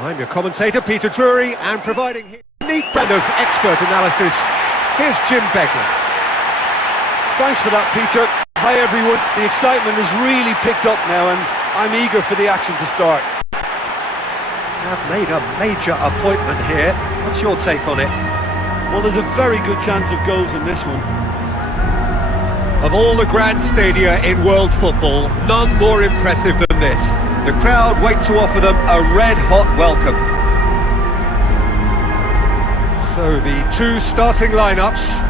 I'm your commentator, Peter DRURY, and providing his unique brand of expert analysis, here's Jim Beglin. Thanks for that, Peter. Hi everyone. The excitement has really picked up now and I'm eager for the action to start. Have made a major appointment here. What's your take on it? Well, there's a very good chance of goals in this one. Of all the grand stadia in world football, none more impressive than this. The crowd wait to offer them a red-hot welcome. So the two starting lineups.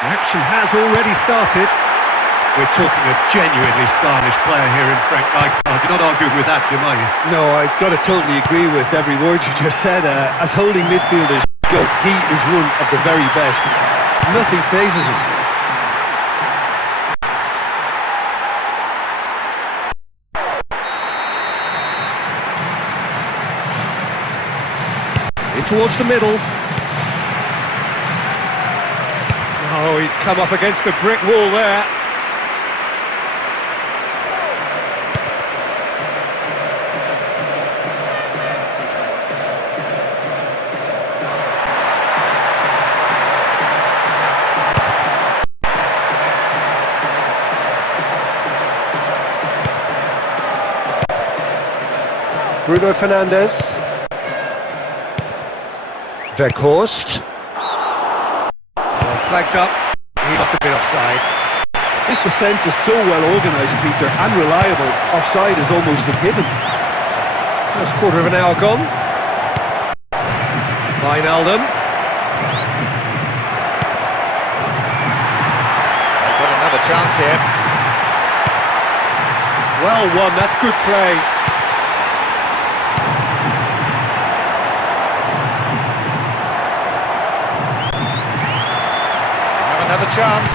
Action has already started. We're talking a genuinely stylish player here in Frank Rijkaard. You're not arguing with that, Jim, are you? No, I've got to totally agree with every word you just said. As holding midfielders go, he is one of the very best. Nothing phases him. In towards the middle. Oh, he's come up against a brick wall there. Bruno Fernandes. Weghorst. Flags up, he must have been offside. This defence is so well organised, Peter, and reliable. Offside is almost a given. First quarter of an hour gone. Wijnaldum. They've got another chance here. Well won, that's good play. Another chance.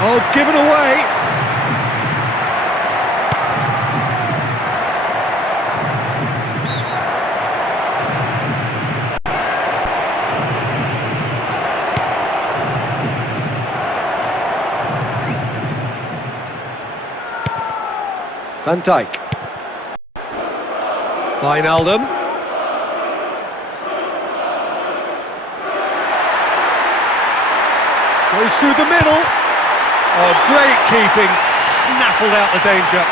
Oh, given away. Van Dijk. Wijnaldum. Goes through the middle. Oh, great keeping. Snaffled out the danger.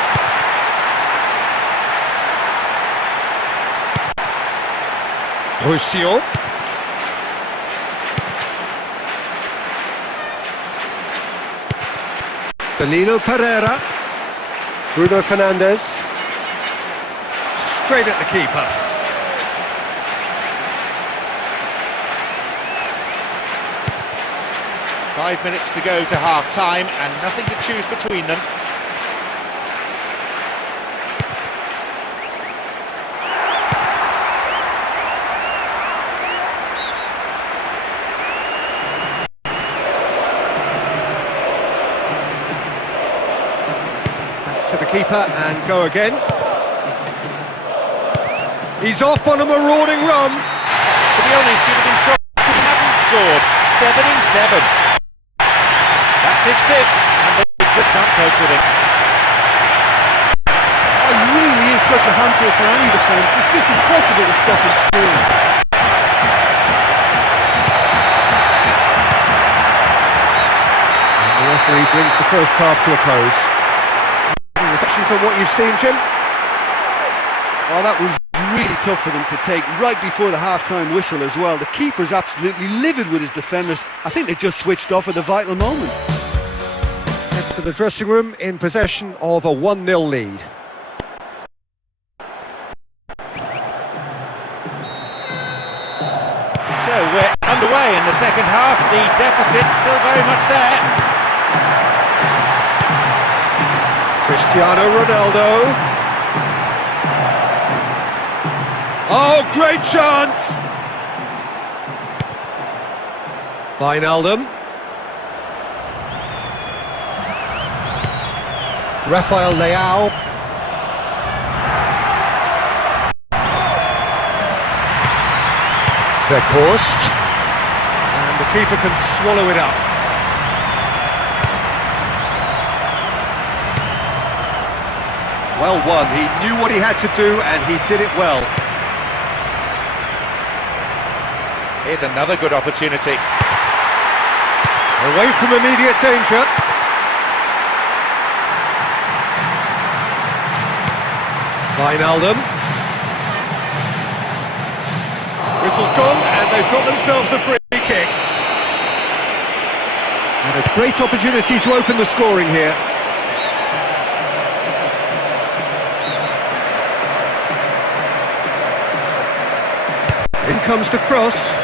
Roussillon. Danilo Pereira. Bruno Fernandes. Straight at the keeper. Five minutes to go to half-time and nothing to choose between them. Back to the keeper and go again. He's off on a marauding run. To be honest, you'd have been shocked if he hadn't scored. 7 in 7. That's his fifth, and they just can't cope with it. It really is such a handful for any defence. It's just impossible to stop him scoring. And the referee brings the first half to a close. reflections on what you've seen, Jim? Oh, that was really tough for them to take right before the half-time whistle as well. The keeper's absolutely livid with his defenders. I think they just switched off at the vital moment. Head to the dressing room in possession of a 1-0 lead. So we're underway in the second half. The deficit's still very much there. Cristiano Ronaldo. Oh, great chance! Wijnaldum. Rafael Leao. Weghorst. And the keeper can swallow it up. Well won. He knew what he had to do and he did it well. Here's another good opportunity. Away from immediate danger. Wijnaldum. Whistle's gone, and they've got themselves a free kick. And a great opportunity to open the scoring here. In comes the cross.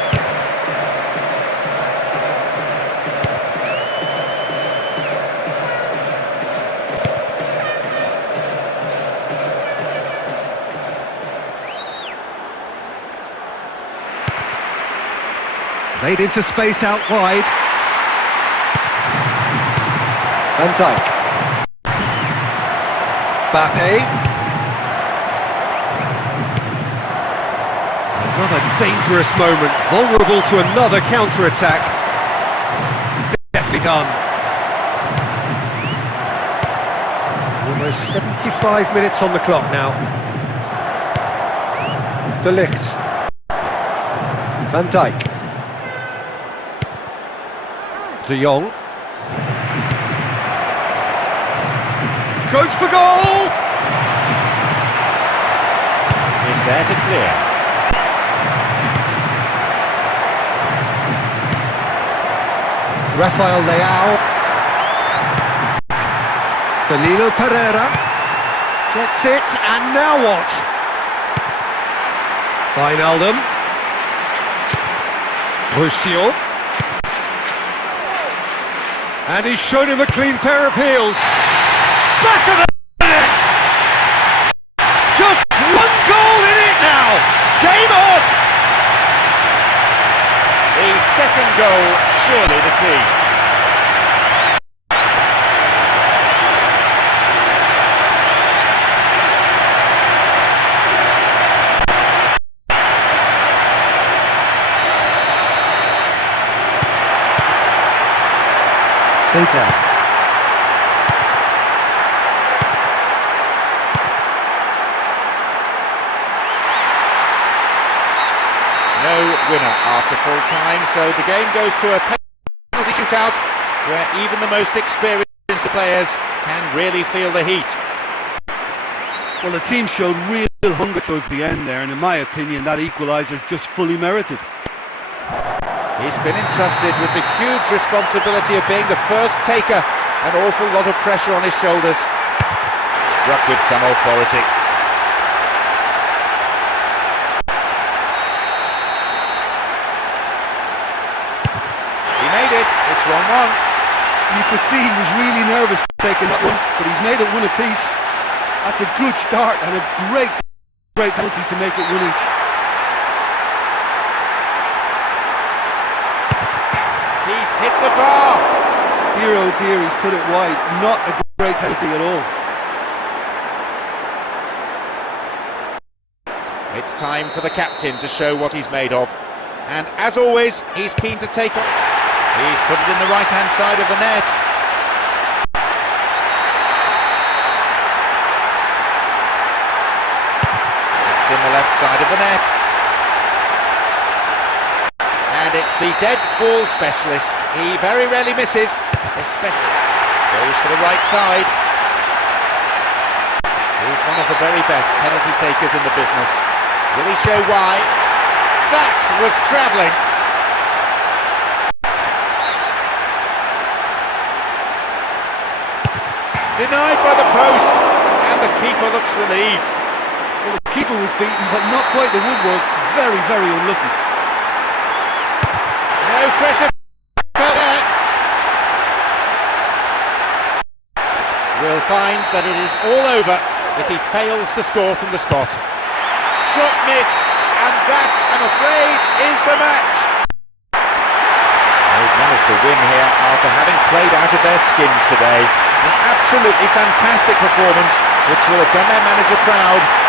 Played into space out wide. Van Dijk. Mbappe. Another dangerous moment, vulnerable to another counter-attack. Definitely done. Almost 75 minutes on the clock now. De Ligt. Van Dijk. De Jong. Goes for goal! Is there to clear. Rafael Leao. Danilo Pereira. Gets it, and now what? Wijnaldum. Ruscio. And he's shown him a clean pair of heels. Back of the net! Just one goal in it now! Game on! The second goal, surely the key. Sita. No winner after full time, so the game goes to a penalty shootout where even the most experienced players can really feel the heat. Well, the team showed real hunger towards the end there, and in my opinion, that equaliser is just fully merited. He's been entrusted with the huge responsibility of being the first taker. An awful lot of pressure on his shoulders. Struck with some authority. He made it. It's 1-1. You could see he was really nervous taking that one, but he's made it one apiece. That's a good start and a great penalty to make it 1 each. He's hit the bar. Dear oh dear, he's put it wide. Not a great penalty at all. It's time for the captain to show what he's made of. And as always, he's keen to take on. He's put it in the right-hand side of the net. That's in the left side of the net. And it's the dead ball specialist. He very rarely misses, especially goes for the right side. He's one of the very best penalty takers in the business. Will he show why? That was travelling. Denied by the post, and the keeper looks relieved. Well, the keeper was beaten, but not quite the woodwork. Very, very unlucky. No pressure. There. We'll find that it is all over if he fails to score from the spot. Shot missed, and that, I'm afraid, is the match. They've managed to win here after having played out of their skins today. An absolutely fantastic performance, which will have done their manager proud